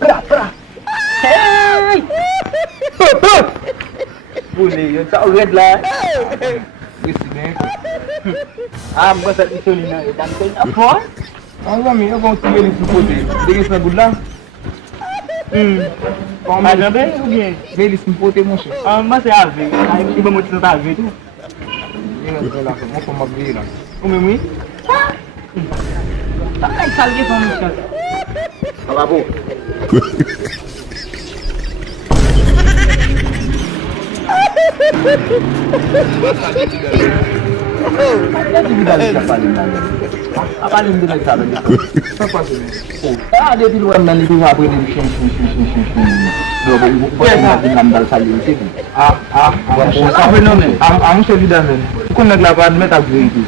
Pra. Hey! Boleh, you tak red lah. Basta iso ni na ikantin apa? Ang kami, ako ang tingin sa puti. Digis na gudlang. Ada ba? Okay. Digis na puti mo siya. Mas é avek. Aí iba mo sa avek tu. Yan ang kailangan mo kung magbira. Umemi? Tak nak salgi sama sekali. Apa bu? Jadi vidal siapa paling dia salah dia. Siapa sih? Dia di luar dan itu apa ini chen. Dua ibu dengan dal salin sini. Apa ini? Ang sa vidal. Kung naglaban, may tagpo ito.